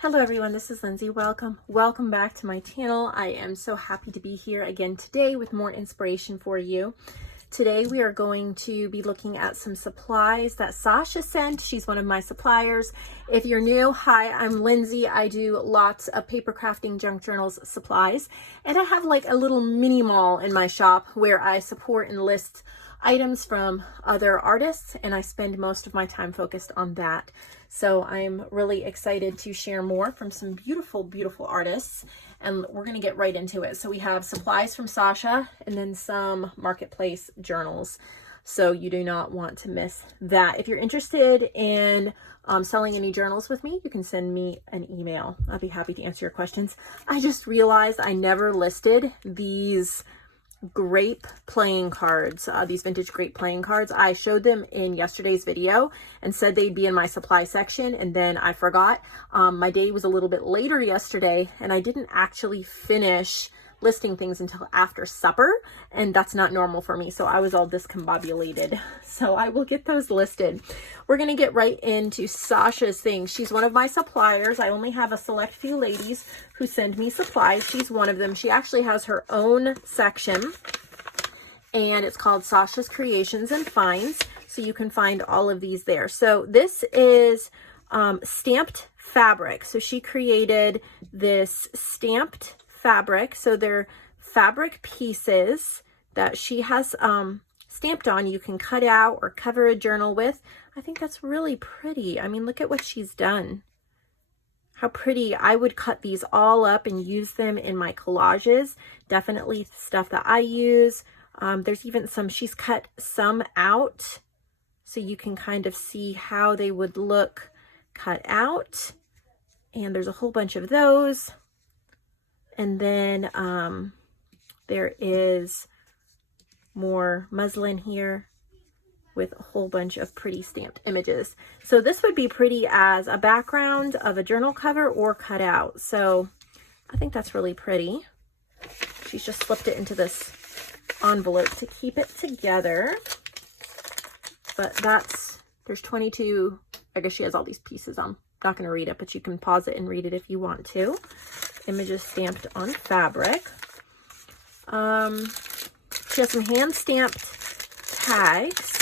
Hello everyone, this is Lindsay. Welcome back to my channel. I am so happy to be here again today with more inspiration for you. Today we are going to be looking at some supplies that Sasha sent. She's one of my suppliers. If you're new, hi, I'm Lindsay. I do lots of paper crafting junk journals supplies, and I have like a little mini mall in my shop where I support and list items from other artists, and I spend most of my time focused on that. So I'm really excited to share more from some beautiful, beautiful artists, and we're going to get right into it. So we have supplies from Sasha and then some Marketplace journals. So you do not want to miss that. If you're interested in selling any journals with me, you can send me an email. I'll be happy to answer your questions. I just realized I never listed these grape playing cards, these vintage grape playing cards. I showed them in yesterday's video and said they'd be in my supply section, and then I forgot. My day was a little bit later yesterday and I didn't actually finish listing things until after supper, and that's not normal for me, so I was all discombobulated. So I will get those listed. We're going to get right into Sasha's things. She's one of my suppliers. I only have a select few ladies who send me supplies. She's one of them. She actually has her own section, and it's called Sasha's Creations and Finds, so you can find all of these there. So this is stamped fabric. So she created this stamped fabric. So they're fabric pieces that she has stamped on. You can cut out or cover a journal with. I think that's really pretty. I mean, look at what she's done. How pretty. I would cut these all up and use them in my collages. Definitely stuff that I use. There's even some, she's cut some out so you can kind of see how they would look cut out. And there's a whole bunch of those. And then there is more muslin here with a whole bunch of pretty stamped images. So this would be pretty as a background of a journal cover or cut out. So I think that's really pretty. She's just slipped it into this envelope to keep it together. But there's 22, I guess she has all these pieces. I'm not going to read it, but you can pause it and read it if you want to. Images stamped on fabric. She has some hand stamped tags.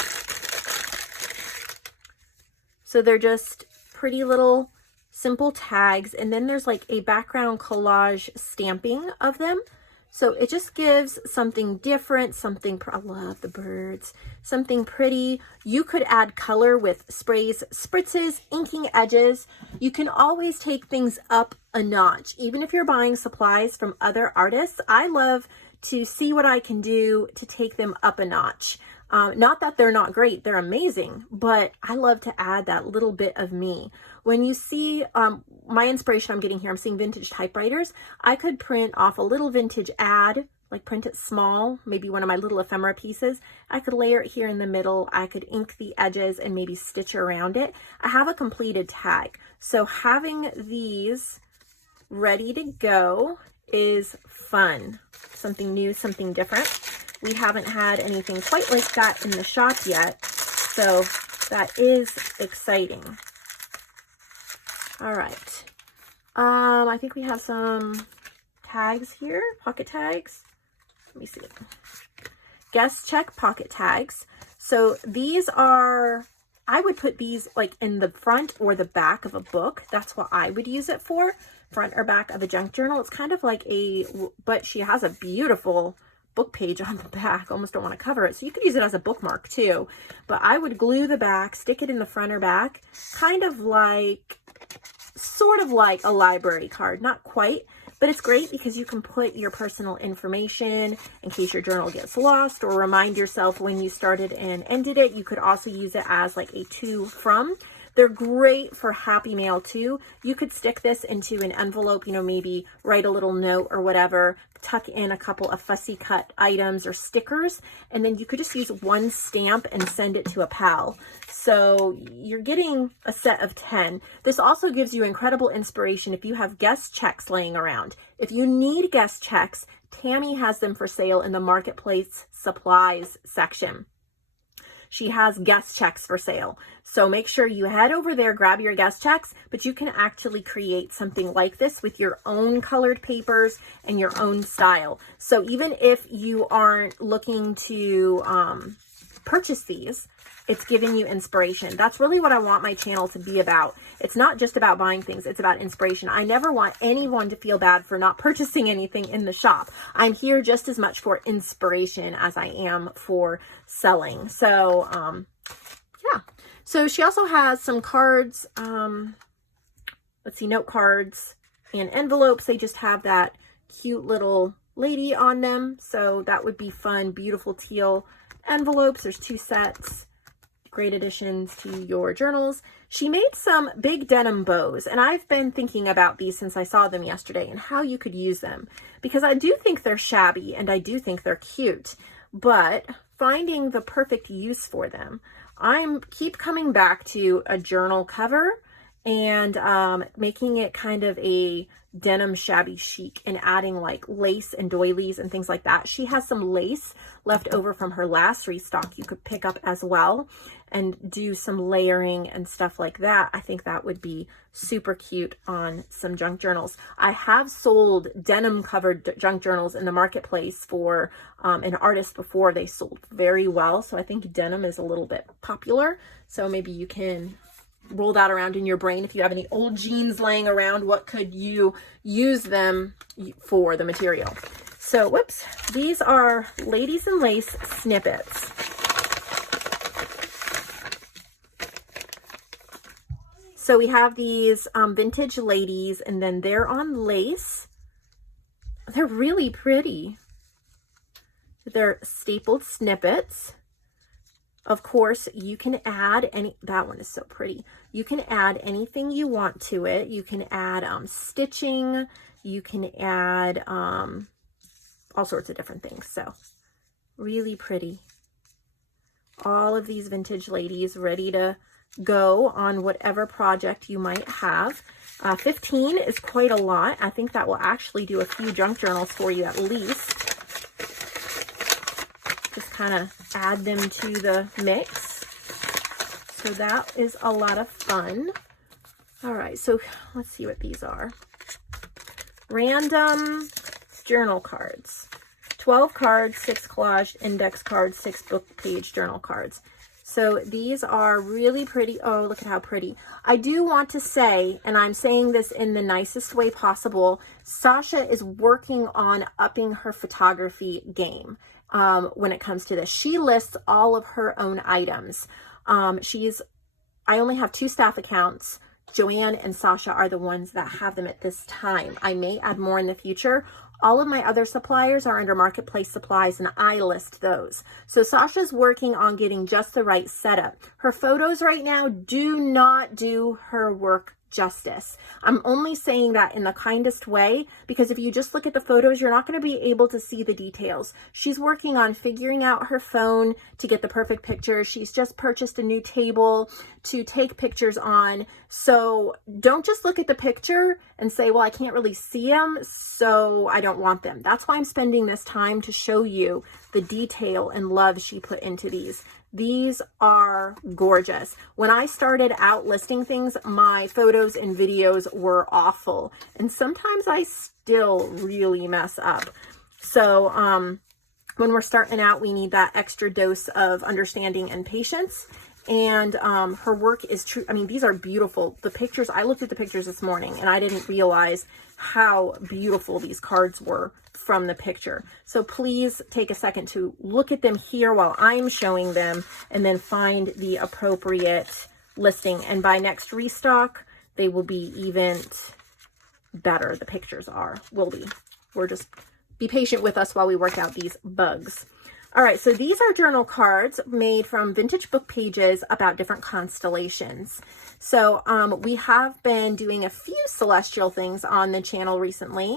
So they're just pretty little simple tags. And then there's like a background collage stamping of them. So it just gives something different, something, I love the birds, something pretty. You could add color with sprays, spritzes, inking edges. You can always take things up a notch. Even if you're buying supplies from other artists, I love to see what I can do to take them up a notch. Not that they're not great, they're amazing, but I love to add that little bit of me. When you see my inspiration I'm getting here, I'm seeing vintage typewriters. I could print off a little vintage ad, like print it small, maybe one of my little ephemera pieces. I could layer it here in the middle. I could ink the edges and maybe stitch around it. I have a completed tag. So having these ready to go is fun. Something new, something different. We haven't had anything quite like that in the shop yet, so that is exciting. All right. I think we have some tags here, pocket tags. Let me see. Guest check pocket tags. So these are, I would put these like in the front or the back of a book. That's what I would use it for, front or back of a junk journal. It's kind of like but she has a beautiful book page on the back. Almost don't want to cover it. So you could use it as a bookmark too. But I would glue the back, stick it in the front or back, kind of like, sort of like a library card. Not quite, but it's great because you can put your personal information in case your journal gets lost, or remind yourself when you started and ended it. You could also use it as like a to from. They're great for happy mail too. You could stick this into an envelope, you know, maybe write a little note or whatever, tuck in a couple of fussy cut items or stickers, and then you could just use one stamp and send it to a pal. So you're getting a set of 10. This also gives you incredible inspiration if you have guest checks laying around. If you need guest checks, Tammy has them for sale in the Marketplace supplies section. she has guest checks for sale. So make sure you head over there, grab your guest checks, but you can actually create something like this with your own colored papers and your own style. So even if you aren't looking to purchase these, it's giving you inspiration. That's really what I want my channel to be about. It's not just about buying things, it's about inspiration. I never want anyone to feel bad for not purchasing anything in the shop. I'm here just as much for inspiration as I am for selling. So, yeah. So she also has some cards, let's see, note cards and envelopes. They just have that cute little lady on them. So that would be fun, beautiful teal envelopes. There's 2 sets. Great additions to your journals. She made some big denim bows, and I've been thinking about these since I saw them yesterday and how you could use them, because I do think they're shabby and I do think they're cute, but finding the perfect use for them. Keep coming back to a journal cover and making it kind of a denim shabby chic and adding like lace and doilies and things like that. She has some lace left over from her last restock you could pick up as well and do some layering and stuff like that. I think that would be super cute on some junk journals. I have sold denim covered junk journals in the marketplace for an artist before. They sold very well. So I think denim is a little bit popular. So maybe you can roll that around in your brain. If you have any old jeans laying around, what could you use them for, the material? So, whoops, these are Ladies in Lace snippets. So we have these vintage ladies, and then they're on lace. They're really pretty. They're stapled snippets. Of course, you can add that one is so pretty. You can add anything you want to it. You can add stitching. You can add all sorts of different things. So really pretty. All of these vintage ladies ready to go on whatever project you might have. 15 is quite a lot. I think that will actually do a few junk journals for you at least. Just kind of add them to the mix. So that is a lot of fun. All right, so let's see what these are. Random journal cards. 12 cards, 6 collaged index cards, 6 book page journal cards. So these are really pretty. Oh, look at how pretty. I do want to say, and I'm saying this in the nicest way possible, Sasha is working on upping her photography game. When it comes to this, she lists all of her own items. I only have 2 staff accounts. JoAnn and Sasha are the ones that have them at this time. I may add more in the future. All of my other suppliers are under Marketplace Supplies, and I list those. So Sasha's working on getting just the right setup. Her photos right now do not do her work justice. I'm only saying that in the kindest way, because if you just look at the photos, you're not going to be able to see the details. She's working on figuring out her phone to get the perfect picture. She's just purchased a new table to take pictures on. So don't just look at the picture and say, well, I can't really see them, so I don't want them. That's why I'm spending this time to show you the detail and love she put into these. These are gorgeous. When I started out listing things, my photos and videos were awful. And sometimes I still really mess up. So when we're starting out, we need that extra dose of understanding and patience. And her work is true. I mean, these are beautiful. The pictures, I looked at the pictures this morning and I didn't realize how beautiful these cards were from the picture. So please take a second to look at them here while I'm showing them, and then find the appropriate listing. And by next restock, they will be even better. The pictures will be. Be patient with us while we work out these bugs. All right, so these are journal cards made from vintage book pages about different constellations. So we have been doing a few celestial things on the channel recently.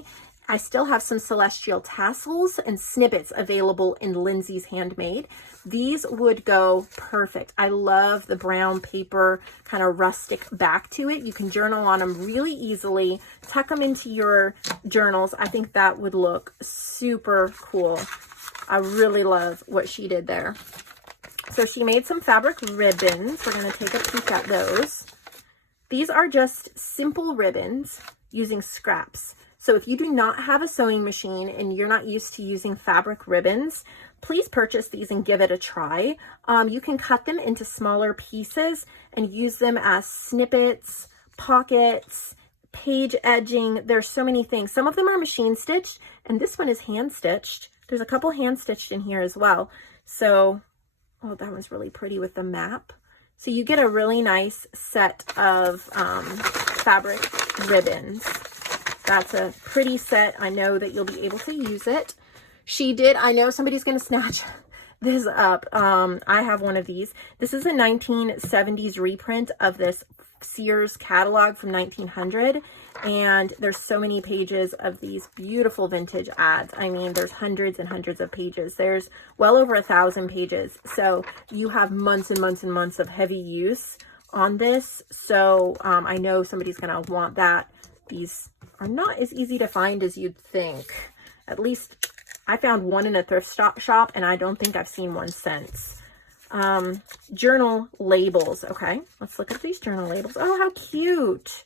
I still have some celestial tassels and snippets available in Lindsay's Handmade. These would go perfect. I love the brown paper, kind of rustic back to it. You can journal on them really easily, tuck them into your journals. I think that would look super cool. I really love what she did there. So she made some fabric ribbons. We're going to take a peek at those. These are just simple ribbons using scraps. So if you do not have a sewing machine and you're not used to using fabric ribbons, please purchase these and give it a try. You can cut them into smaller pieces and use them as snippets, pockets, page edging. There's so many things. Some of them are machine stitched and this one is hand stitched. There's a couple hand stitched in here as well. So, oh, that one's really pretty with the map. So you get a really nice set of fabric ribbons. That's a pretty set. I know that you'll be able to use it. She did, I know somebody's going to snatch this up. I have one of these. This is a 1970s reprint of this Sears catalog from 1900. And there's so many pages of these beautiful vintage ads. I mean, there's hundreds and hundreds of pages. There's well over 1,000 pages. So you have months and months and months of heavy use on this. So I know somebody's going to want that. These are not as easy to find as you'd think. At least I found one in a thrift shop and I don't think I've seen one since. Journal labels. Okay, let's look at these journal labels. Oh, how cute.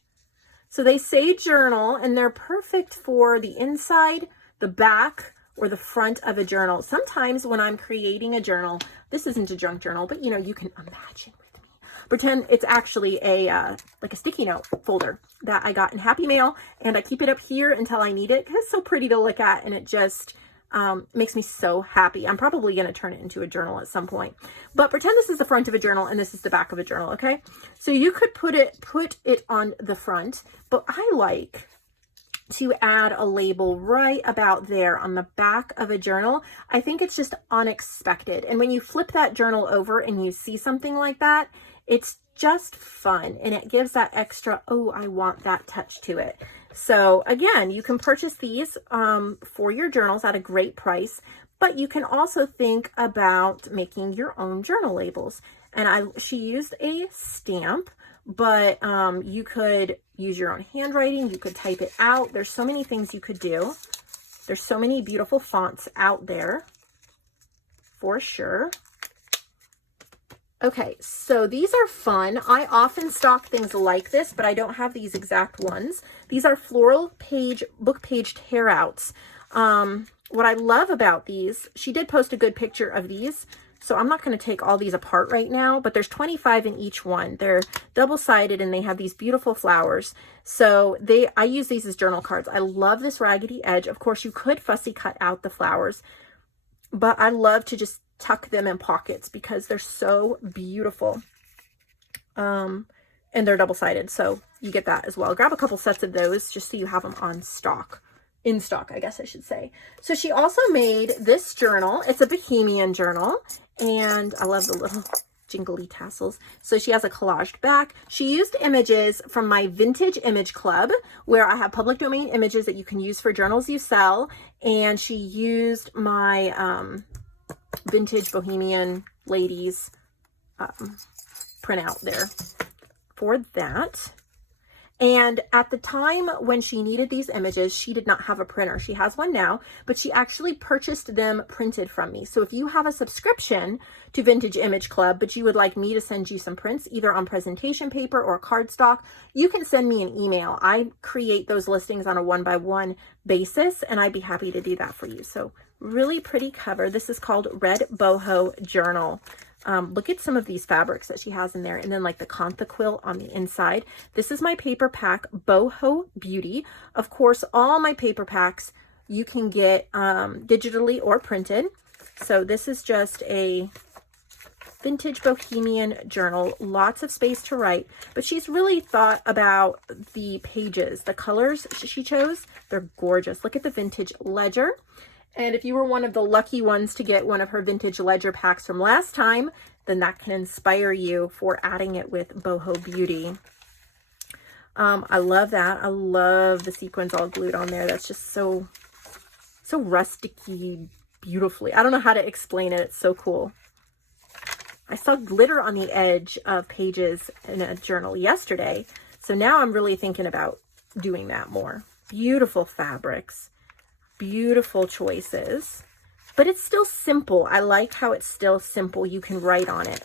So they say journal and they're perfect for the inside, the back, or the front of a journal. Sometimes when I'm creating a journal, this isn't a junk journal, but you know, you can imagine with me. Pretend it's actually a like a sticky note folder that I got in Happy Mail, and I keep it up here until I need it because it's so pretty to look at and it just makes me so happy. I'm probably going to turn it into a journal at some point, but pretend this is the front of a journal and this is the back of a journal. Okay. So you could put it on the front, but I like to add a label right about there on the back of a journal. I think it's just unexpected. And when you flip that journal over and you see something like that, it's just fun. And it gives that extra, oh, I want that touch to it. So again, you can purchase these for your journals at a great price, but you can also think about making your own journal labels. And she used a stamp, but you could use your own handwriting. You could type it out. There's so many things you could do. There's so many beautiful fonts out there for sure. Okay, so these are fun. I often stock things like this, but I don't have these exact ones. These are floral book page tear outs. What I love about these, she did post a good picture of these, so I'm not going to take all these apart right now, but there's 25 in each one. They're double-sided and they have these beautiful flowers. So I use these as journal cards. I love this raggedy edge. Of course, you could fussy cut out the flowers, but I love to just tuck them in pockets because they're so beautiful. And they're double-sided, so you get that as well. Grab a couple sets of those just so you have them in stock, I guess I should say. So she also made this journal. It's a Bohemian Journal, and I love the little jingly tassels. So she has a collaged back. She used images from my Vintage Image Club, where I have public domain images that you can use for journals you sell, and she used my Vintage Bohemian Ladies printout there for that. And at the time when she needed these images, she did not have a printer. She has one now, but she actually purchased them printed from me. So if you have a subscription to Vintage Image Club, but you would like me to send you some prints, either on presentation paper or cardstock, you can send me an email. I create those listings on a 1-by-1 basis, and I'd be happy to do that for you. So really pretty cover. This is called Red Boho Journal. Look at some of these fabrics that she has in there, and then like the Kantha quilt on the inside. This is my paper pack, Boho Beauty. Of course, all my paper packs you can get digitally or printed. So this is just a Vintage Bohemian Journal, lots of space to write, but she's really thought about the pages, the colors she chose. They're gorgeous. Look at the vintage ledger. And if you were one of the lucky ones to get one of her vintage ledger packs from last time, then that can inspire you for adding it with Boho Beauty. I love that. I love the sequins all glued on there. That's just so rusticy, beautifully. I don't know how to explain it. It's so cool. I saw glitter on the edge of pages in a journal yesterday, so now I'm really thinking about doing that more. Beautiful fabrics. Beautiful choices. but it's still simple. I like how it's still simple. You can write on it.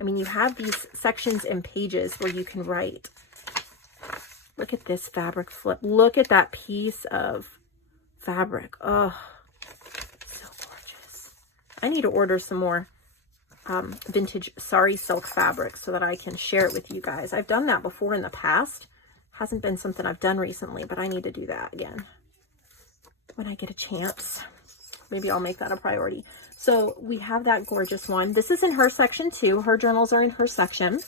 I mean, you have these sections and pages where you can write. Look at this fabric flip. Look at that piece of fabric. Oh, so gorgeous. I need to order some more vintage sari silk fabric so that I can share it with you guys. I've done that before in the past. Hasn't been something I've done recently, but I need to do that again when I get a chance. Maybe I'll make that a priority. So we have that gorgeous one. This is in her section too. Her journals are in her section.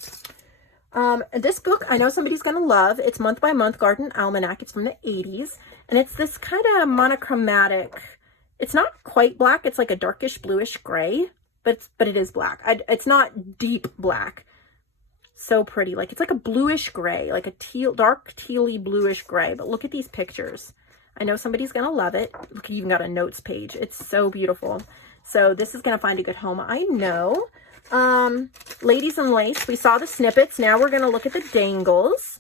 This book, I know somebody's going to love. It's Month by Month Garden Almanac. It's from the 80s. And it's this kind of monochromatic. It's not quite black. It's like a darkish bluish gray, but it is black. It's not deep black. So pretty. Like it's like a bluish gray, like a teal, dark tealy bluish gray. But look at these pictures. I know somebody's going to love it. Look, you even got a notes page. It's so beautiful. So this is going to find a good home. I know. Ladies and Lace, we saw the snippets. Now we're going to look at the dangles.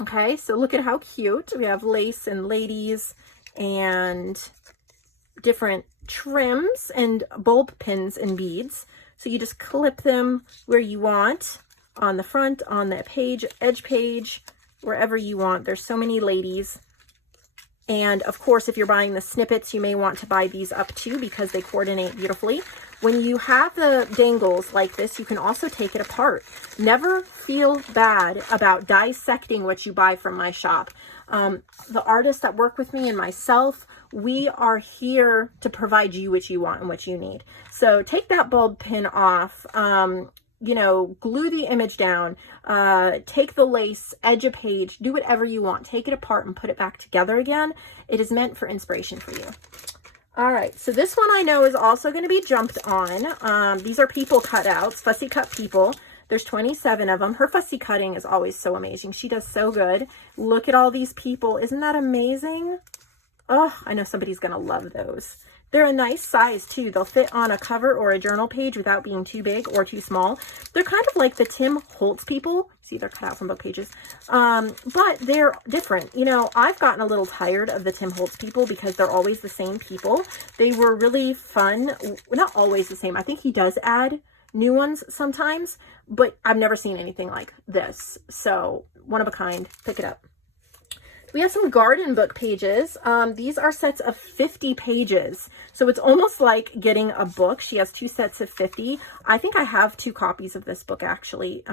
Okay, so look at how cute. We have lace and ladies and different trims and bulb pins and beads. So you just clip them where you want, on the front, on the page, edge page, wherever you want. There's so many ladies. And of course, if you're buying the snippets, you may want to buy these up too because they coordinate beautifully. When you have the dangles like this, you can also take it apart. Never feel bad about dissecting what you buy from my shop. The artists that work with me and myself, we are here to provide you what you want and what you need. So take that bulb pin off, you know, glue the image down, take the lace, edge a page, do whatever you want. Take it apart and put it back together again. It is meant for inspiration for you. All right, so this one I know is also going to be jumped on. These are people cutouts, fussy cut people. There's 27 of them. Her fussy cutting is always so amazing. She does so good. Look at all these people. Isn't that amazing? Oh, I know somebody's going to love those. They're a nice size too. They'll fit on a cover or a journal page without being too big or too small. They're kind of like the Tim Holtz people. See, they're cut out from both pages. But they're different. You know, I've gotten a little tired of the Tim Holtz people because they're always the same people. They were really fun. Not always the same. I think he does add new ones sometimes, but I've never seen anything like this. So one of a kind. Pick it up. We have some garden book pages. These are sets of 50 pages. So it's almost like getting a book. She has 2 sets of 50. I think I have 2 copies of this book actually.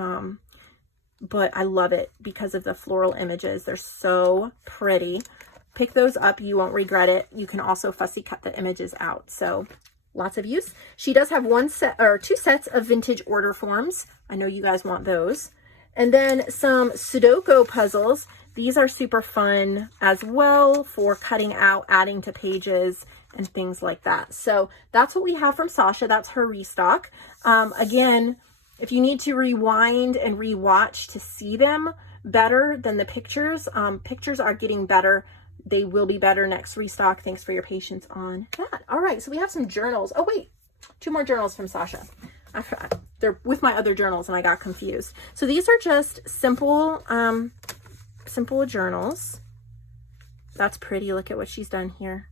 But I love it because of the floral images. They're so pretty. Pick those up. You won't regret it. You can also fussy cut the images out. So lots of use. She does have 1 set or 2 sets of vintage order forms. I know you guys want those. And then some Sudoku puzzles. These are super fun as well for cutting out, adding to pages and things like that. So that's what we have from Sasha. That's her restock. Again, if you need to rewind and rewatch to see them better than the pictures, pictures are getting better. They will be better next restock. Thanks for your patience on that. All right, so we have some journals. Oh wait, 2 more journals from Sasha. I forgot. They're with my other journals and I got confused. So these are just simple journals. That's pretty. Look at what she's done here.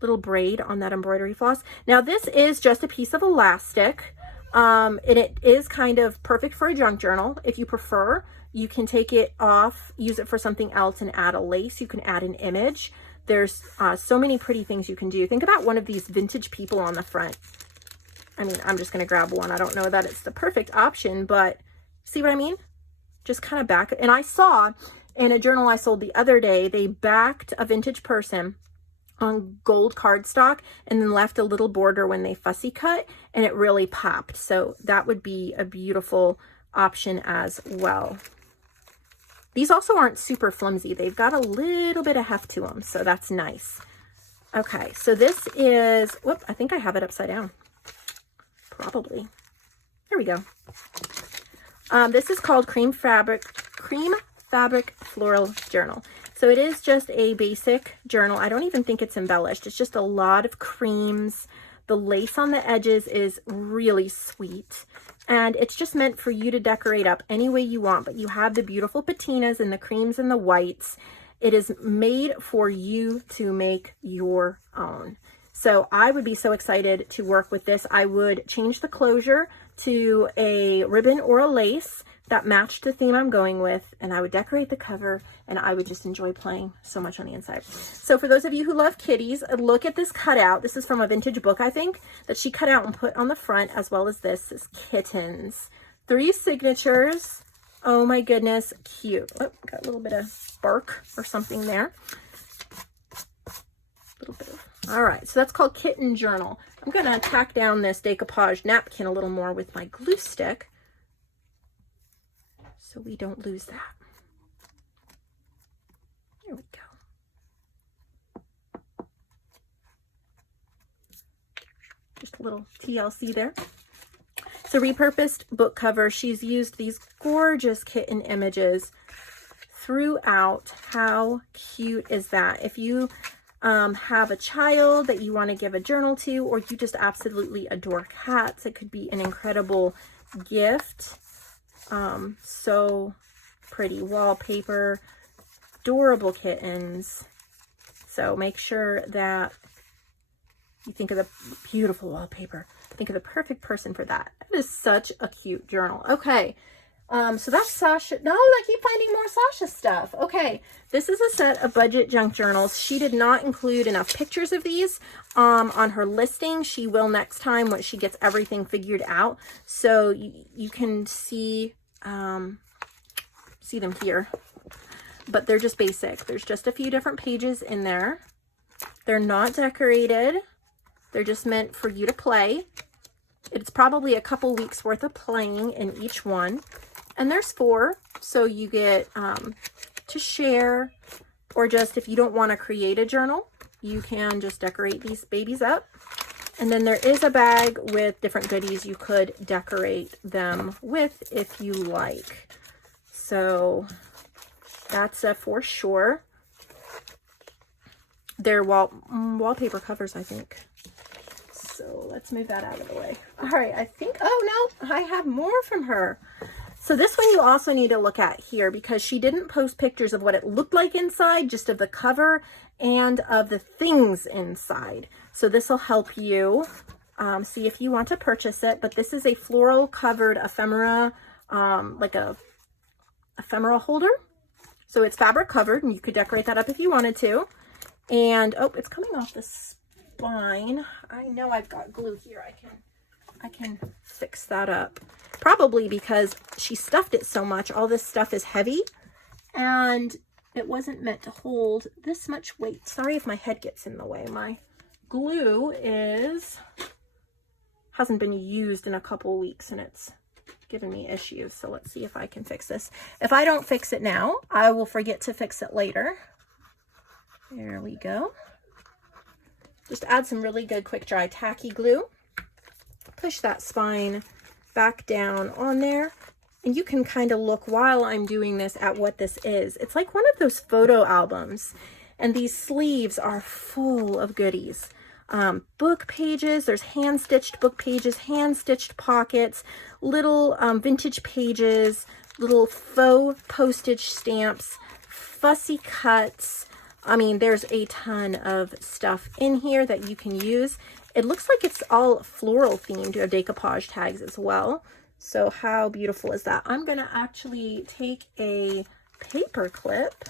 Little braid on that embroidery floss. Now this is just a piece of elastic. And it is kind of perfect for a junk journal. If you prefer, you can take it off, use it for something else and add a lace. You can add an image. There's so many pretty things you can do. Think about one of these vintage people on the front. I mean, I'm just going to grab one. I don't know that it's the perfect option, but see what I mean? Just kind of back. And I saw in a journal I sold the other day, they backed a vintage person on gold cardstock and then left a little border when they fussy cut, and it really popped. So that would be a beautiful option as well. These also aren't super flimsy. They've got a little bit of heft to them, so that's nice. Okay, so this is, whoop, I think I have it upside down. Probably. Here we go. This is called Cream Fabric Floral Journal. So it is just a basic journal. I don't even think it's embellished. It's just a lot of creams. The lace on the edges is really sweet. And it's just meant for you to decorate up any way you want. But you have the beautiful patinas and the creams and the whites. It is made for you to make your own. So I would be so excited to work with this. I would change the closure to a ribbon or a lace that matched the theme I'm going with, and I would decorate the cover, and I would just enjoy playing so much on the inside. So for those of you who love kitties, look at this cutout. This is from a vintage book, I think, that she cut out and put on the front, as well as this is kittens. 3 signatures. Oh my goodness, cute. Oh, got a little bit of bark or something there. All right, so that's called Kitten Journal. I'm gonna tack down this decoupage napkin a little more with my glue stick, so we don't lose that. There we go. Just a little TLC there. It's a repurposed book cover. She's used these gorgeous kitten images throughout. How cute is that? If you have a child that you want to give a journal to, or you just absolutely adore cats, it could be an incredible gift. So pretty wallpaper, adorable kittens. So make sure that you think of the beautiful wallpaper. Think of the perfect person for that. That is such a cute journal. Okay. So that's Sasha. No, I keep finding more Sasha stuff. Okay. This is a set of budget junk journals. She did not include enough pictures of these on her listing. She will next time when she gets everything figured out. So you can see them here, but they're just basic. There's just a few different pages in there. They're not decorated. They're just meant for you to play. It's probably a couple weeks worth of playing in each one. And there's 4, so you get to share, or just if you don't want to create a journal, you can just decorate these babies up. And then there is a bag with different goodies you could decorate them with if you like. So that's for sure. They're wallpaper covers, I think. So let's move that out of the way. All right, I think, oh no, I have more from her. So this one you also need to look at here, because she didn't post pictures of what it looked like inside, just of the cover and of the things inside. So this will help you see if you want to purchase it. But this is a floral covered ephemera, like a ephemera holder. So it's fabric covered, and you could decorate that up if you wanted to. And oh, it's coming off the spine. I know I've got glue here. I can fix that up. Probably because she stuffed it so much. All this stuff is heavy, and it wasn't meant to hold this much weight. Sorry if my head gets in the way. My glue hasn't been used in a couple weeks, and it's giving me issues. So let's see if I can fix this. If I don't fix it now, I will forget to fix it later. There we go. Just add some really good quick dry tacky glue. Push that spine back down on there, and you can kind of look while I'm doing this at what this is. It's like one of those photo albums, and these sleeves are full of goodies. Book pages, there's hand-stitched book pages, hand-stitched pockets, little vintage pages, little faux postage stamps, fussy cuts. I mean, there's a ton of stuff in here that you can use. It looks like it's all floral themed. You have decoupage tags as well. So how beautiful is that? I'm going to actually take a paper clip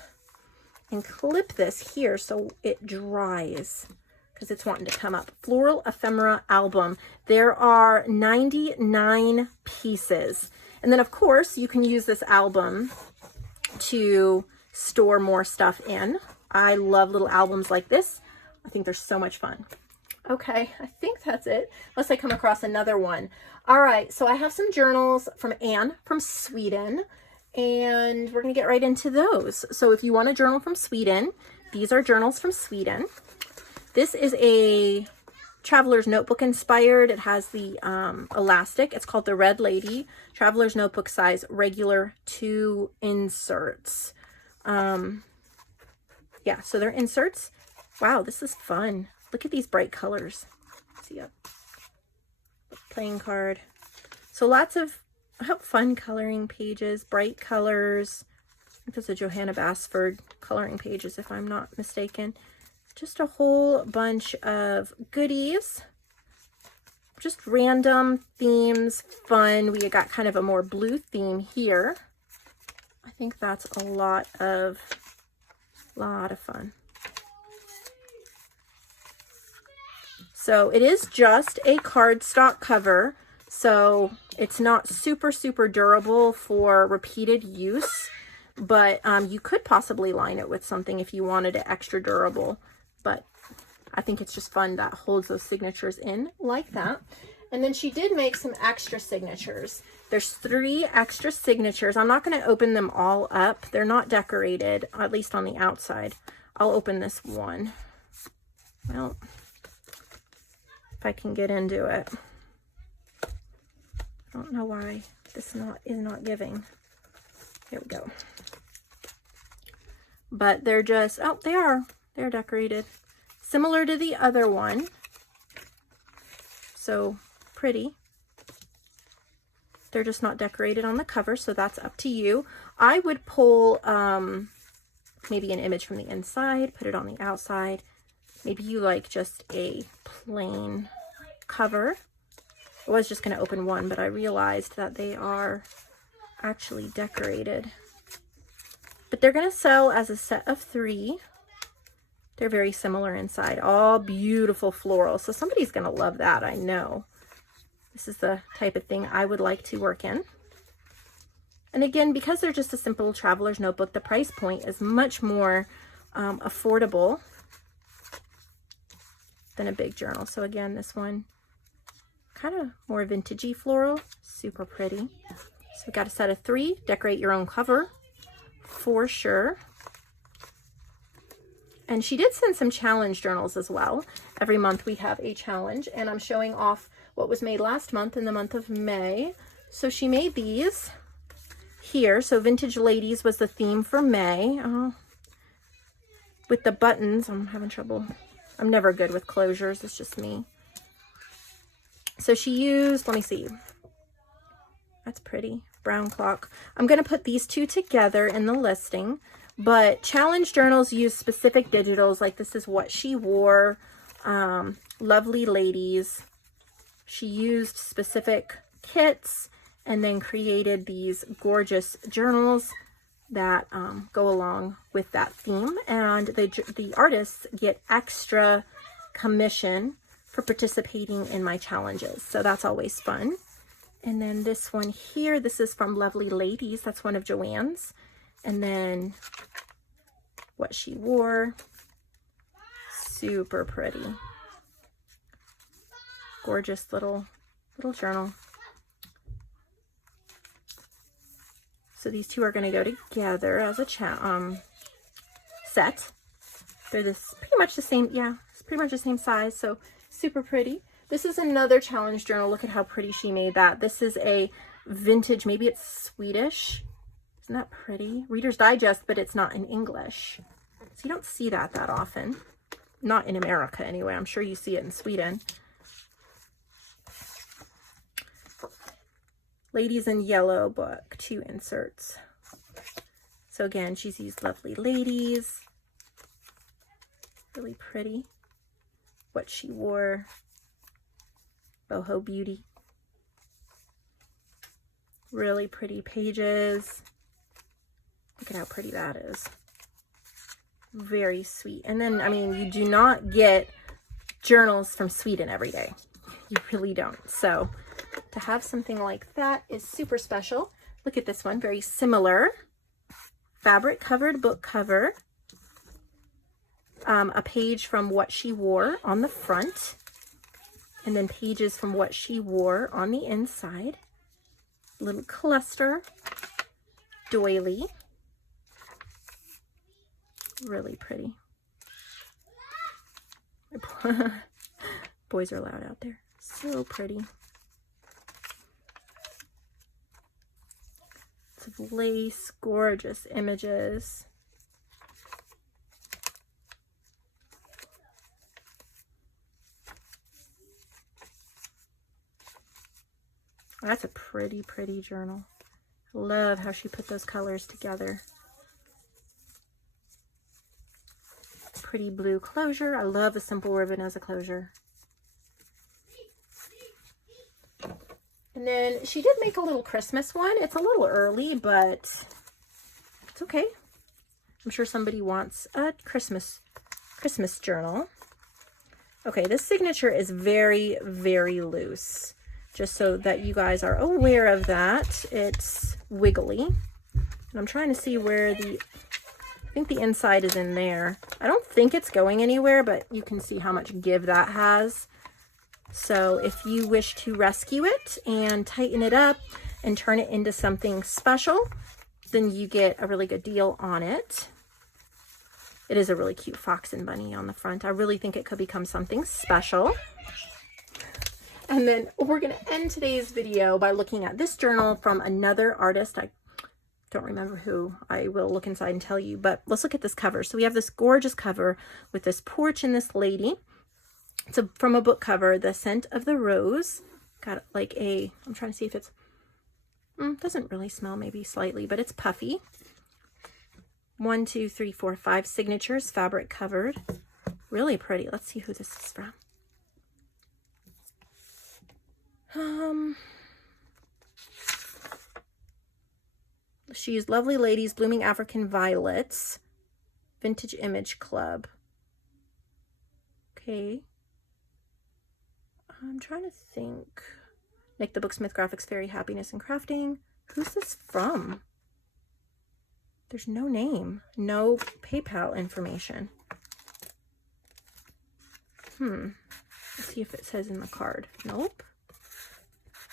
and clip this here so it dries, because it's wanting to come up. Floral Ephemera Album. There are 99 pieces. And then, of course, you can use this album to store more stuff in. I love little albums like this. I think they're so much fun. Okay, I think that's it, unless I come across another one. All right, so I have some journals from Anne from Sweden, and we're going to get right into those. So if you want a journal from Sweden, these are journals from Sweden. This is a Traveler's Notebook inspired. It has the elastic. It's called the Red Lady Traveler's Notebook size, regular 2 inserts. Yeah, so they're inserts. Wow, this is fun. Look at these bright colors. See a playing card. So lots of fun coloring pages, bright colors. I think those are Johanna Basford coloring pages, if I'm not mistaken. just a whole bunch of goodies. Just random themes, fun. We got kind of a more blue theme here. I think that's a lot of fun. So it is just a cardstock cover, so it's not super, super durable for repeated use, but you could possibly line it with something if you wanted it extra durable. But I think it's just fun that holds those signatures in like that. And then she did make some extra signatures. There's 3 extra signatures. I'm not going to open them all up. They're not decorated, at least on the outside. I'll open this one. Well, if I can get into it. I don't know why this is not giving. Here we go. But they're just, oh, they're decorated. Similar to the other one. So pretty. They're just not decorated on the cover, so that's up to you. I would pull maybe an image from the inside, put it on the outside. Maybe you like just a plain cover. I was just going to open one, but I realized that they are actually decorated. But they're going to sell as a set of 3. They're very similar inside, all beautiful floral. So somebody's going to love that, I know. This is the type of thing I would like to work in. And again, because they're just a simple traveler's notebook, the price point is much more affordable than a big journal. So again, this one, kind of more vintagey floral, super pretty. So we got a set of 3, decorate your own cover for sure. And she did send some challenge journals as well. Every month we have a challenge, and I'm showing off what was made last month in the month of May. So she made these here. So Vintage Ladies was the theme for May. With the buttons, I'm having trouble. I'm never good with closures. It's just me. So she used, let me see. That's pretty. Brown clock. I'm going to put these 2 together in the listing. But challenge journals use specific digitals, like this is what she wore. Lovely Ladies. She used specific kits and then created these gorgeous journals that go along with that theme. And the artists get extra commission for participating in my challenges. So that's always fun. And then this one here, this is from Lovely Ladies. That's one of JoAnn's. And then what she wore, super pretty. Gorgeous little journal. So these 2 are going to go together as a set. They're pretty much the same, yeah, it's pretty much the same size, so super pretty. This is another challenge journal. Look at how pretty she made that. This is a vintage, maybe it's Swedish. Isn't that pretty? Reader's Digest, but it's not in English. So you don't see that often. Not in America anyway. I'm sure you see it in Sweden. Ladies in Yellow book, 2 inserts. So again, she's used Lovely Ladies. Really pretty. What she wore. Boho Beauty. Really pretty pages. Look at how pretty that is. Very sweet. And then, I mean, you do not get journals from Sweden every day. You really don't. So to have something like that is super special. Look at this one, very similar. Fabric covered book cover. A page from what she wore on the front. And then pages from what she wore on the inside. Little cluster. Doily. Really pretty. Boys are loud out there. So pretty. It's lace, gorgeous images. That's a pretty, pretty journal. I love how she put those colors together. pretty blue closure. I love a simple ribbon as a closure. And then she did make a little Christmas one. It's a little early, but it's okay. I'm sure somebody wants a Christmas journal. Okay, this signature is very, very loose. Just so that you guys are aware of that. It's wiggly. And I'm trying to see where I think the inside is in there. I don't think it's going anywhere, but you can see how much give that has. So if you wish to rescue it and tighten it up and turn it into something special, then you get a really good deal on it. It is a really cute fox and bunny on the front. I really think it could become something special. And then we're going to end today's video by looking at this journal from another artist. I don't remember who. I will look inside and tell you, but let's look at this cover. So we have this gorgeous cover with this porch and this lady. It's from a book cover, The Scent of the Rose. Got like I'm trying to see if it's, doesn't really smell, maybe slightly, but it's puffy. 1, 2, 3, 4, 5 signatures, fabric covered. Really pretty. Let's see who this is from. She's Lovely Ladies, Blooming African Violets, Vintage Image Club. Okay. I'm trying to think. Nick the Booksmith Graphics Fairy Happiness and Crafting. Who's this from? There's no name, no PayPal information. Let's see if it says in the card. Nope.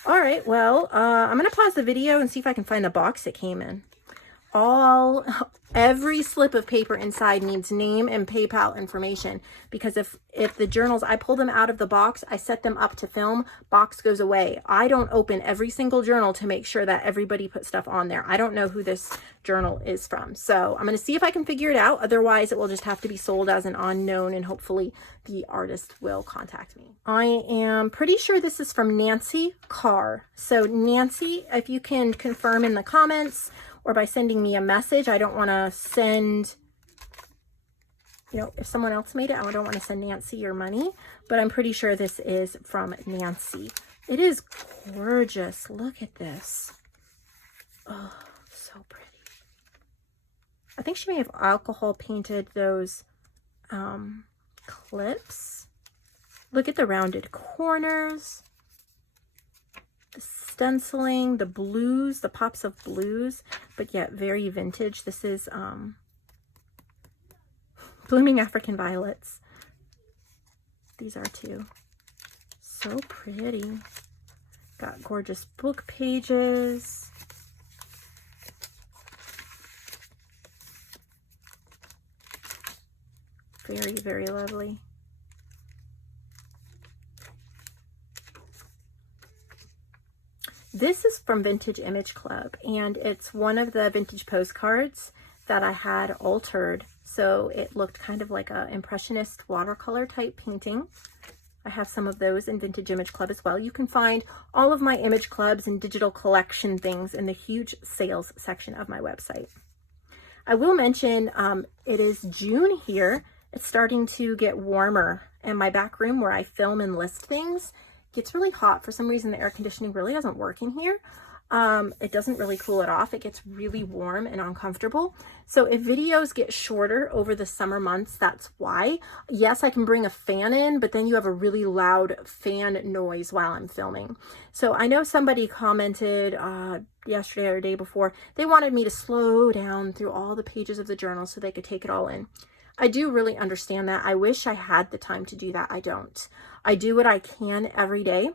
All right, well, I'm going to pause the video and see if I can find the box it came in. Every slip of paper inside needs name and PayPal information, because if the journals, I pull them out of the box, I set them up to film, box goes away. I don't open every single journal to make sure that everybody put stuff on there. I don't know who this journal is from. So I'm going to see if I can figure it out. Otherwise, it will just have to be sold as an unknown, and hopefully the artist will contact me. I am pretty sure this is from Nancy Carr. So Nancy, if you can confirm in the comments, or by sending me a message. I don't want to send, if someone else made it, I don't want to send Nancy your money, but I'm pretty sure this is from Nancy. It is gorgeous. Look at this. Oh, so pretty. I think she may have alcohol painted those clips. Look at the rounded corners. Stenciling, the blues, the pops of blues, but yet very vintage. This is Blooming African Violets. These are too. So pretty. Got gorgeous book pages. Very, very lovely. This is from Vintage Image Club, and it's one of the vintage postcards that I had altered. So it looked kind of like a impressionist watercolor type painting. I have some of those in Vintage Image Club as well. You can find all of my image clubs and digital collection things in the huge sales section of my website. I will mention it is June here. It's starting to get warmer, and my back room where I film and list things gets really hot. For some reason, the air conditioning really doesn't work in here. It doesn't really cool it off. It gets really warm and uncomfortable. So if videos get shorter over the summer months, that's why. Yes, I can bring a fan in, but then you have a really loud fan noise while I'm filming. So I know somebody commented yesterday or the day before, they wanted me to slow down through all the pages of the journal so they could take it all in. I do really understand that. I wish I had the time to do that. I don't. I do what I can every day.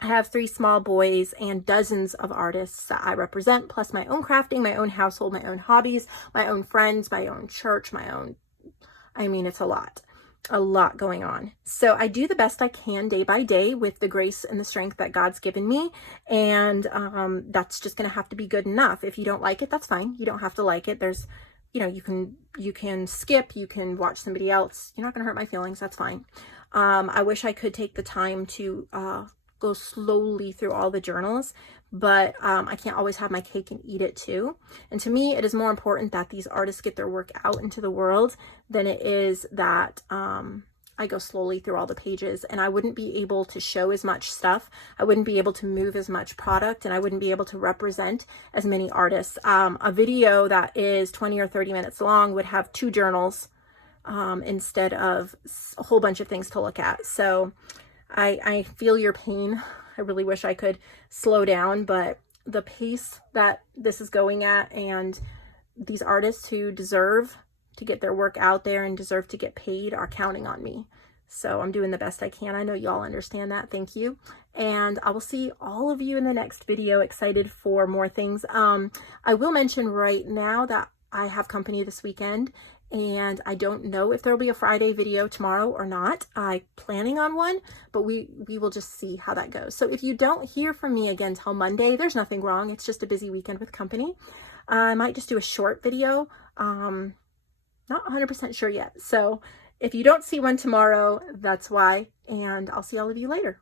I have 3 small boys and dozens of artists that I represent, plus my own crafting, my own household, my own hobbies, my own friends, my own church, it's a lot going on. So I do the best I can day by day with the grace and the strength that God's given me. And that's just going to have to be good enough. If you don't like it, that's fine. You don't have to like it. There's, you can skip, you can watch somebody else. You're not going to hurt my feelings. That's fine. I wish I could take the time to go slowly through all the journals, but I can't always have my cake and eat it too. And to me, it is more important that these artists get their work out into the world than it is that I go slowly through all the pages, and I wouldn't be able to show as much stuff. I wouldn't be able to move as much product, and I wouldn't be able to represent as many artists. A video that is 20 or 30 minutes long would have 2 journals instead of a whole bunch of things to look at. So I feel your pain. I really wish I could slow down, but the pace that this is going at, and these artists who deserve to get their work out there and deserve to get paid are counting on me. So I'm doing the best I can. I know y'all understand that. Thank you. And I will see all of you in the next video. Excited for more things. I will mention right now that I have company this weekend, and I don't know if there'll be a Friday video tomorrow or not. I'm planning on one, but we will just see how that goes. So if you don't hear from me again till Monday, there's nothing wrong. It's just a busy weekend with company. I might just do a short video. Not 100% sure yet. So if you don't see one tomorrow, that's why. And I'll see all of you later.